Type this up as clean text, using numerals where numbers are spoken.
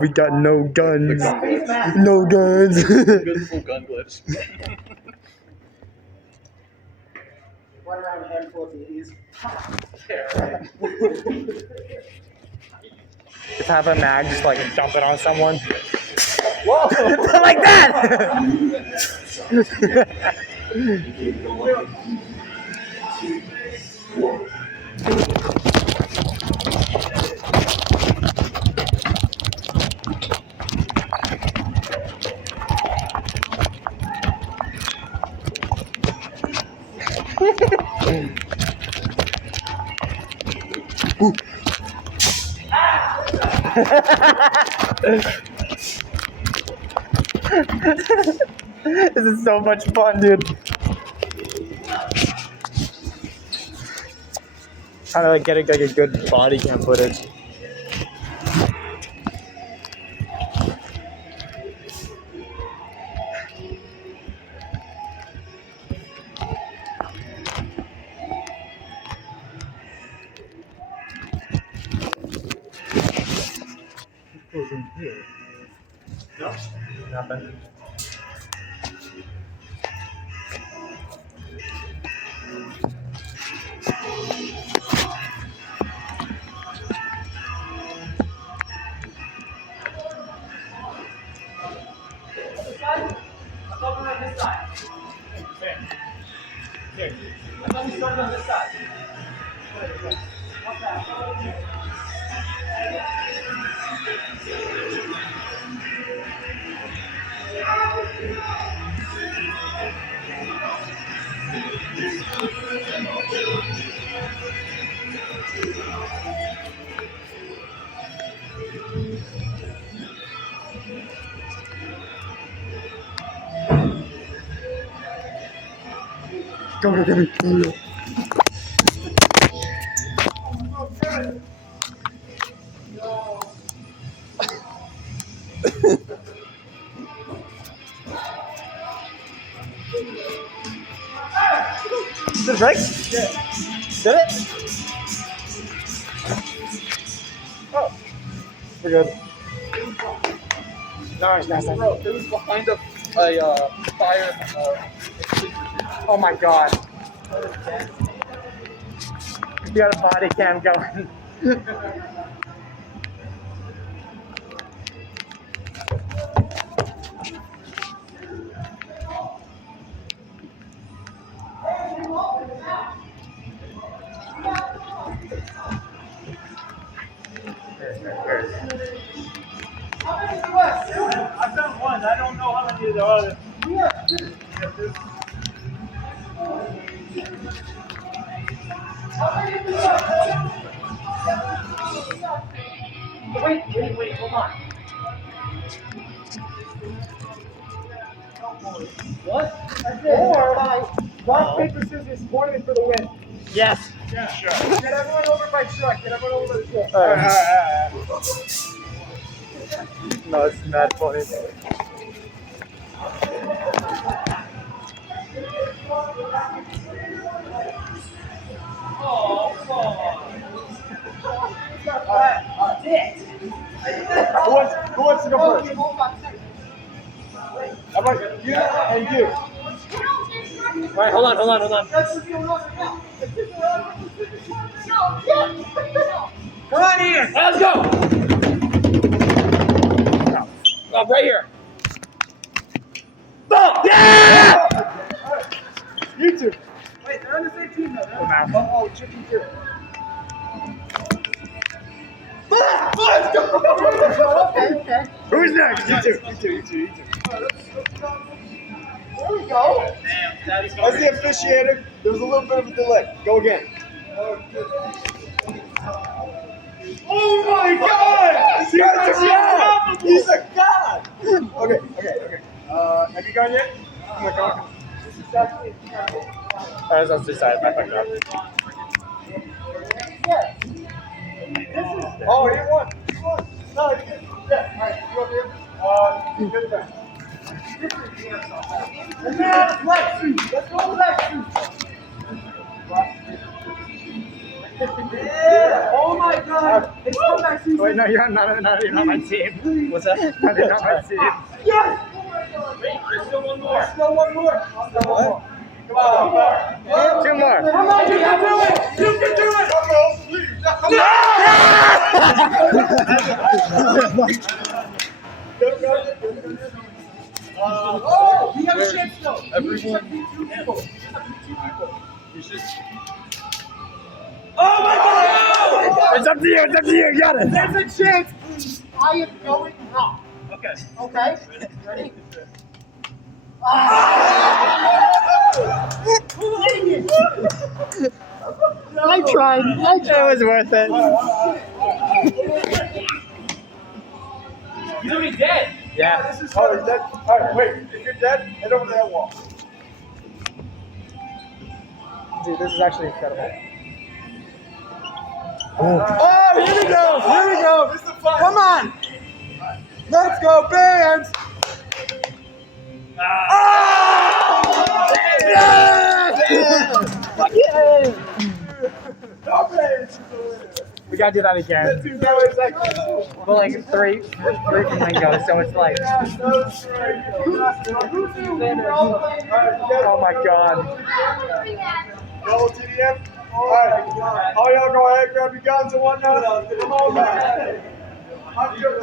We got no guns. No guns. Invisible gun glitch. Run around a handful of these. Just have a mag just like dump it on someone. Whoa! Like that! This is so much fun, dude. Trying to like get a good body cam footage. No? Nothing. I thought we were on this side. Here. I thought we started on this side. Go. Is it right? Yeah. Did it? Oh, we're good. Nice. Bro, it was behind a fire. Oh my god. We got a body cam going. I've done one. I don't know how many there are. Wait, hold on. What? Or rock, paper, scissors, tournament for the win. Yes. Yeah, sure. Get everyone over by truck. Get everyone over by the truck. All right. No, it's mad funny. Oh, come on. Who wants to go first? How about you and you? All right, hold on. Come on, Ian. Let's go. Right here. Oh, yeah! You two. Wait, they're on the same team though. Oh, tricky too. Let's go! Okay. Who's next? You two. There we go. As the officiator, there was a little bit of a delay. Go again. Oh my God! He's a god! Okay. Have you gone yet? Go. This is actually. I was on the side. I fucked up. Oh, you won. No, you didn't. Yeah, alright, you up here. Good back. Let's go black suit. Yeah. Oh my God! It's comeback season! Wait, no, you're not on my team. What's that? You're not on my team. Yes! Wait, there's still one more. Still one more! Still one more! Come on! Two more. Come on, you can do it! You can do it! Oh, you have a chance though. Everyone. Two people. You should. Oh my God! It's up to you. It's up to you. You got it. There's a chance. I am going wrong. Okay. Okay? Ready? I tried. It was worth it. He's already dead. Yeah. This is oh, he's dead. Alright, wait. If you're dead, head over to that wall. Dude, this is actually incredible. Oh, here we go! Here we go! This is the fun. Come on! Let's go, bands! We gotta do that again. But like three flamingos, so it's like, oh my god. Double TDM. Alright, all y'all go ahead, grab your guns and whatnot. Come on back. I'm good.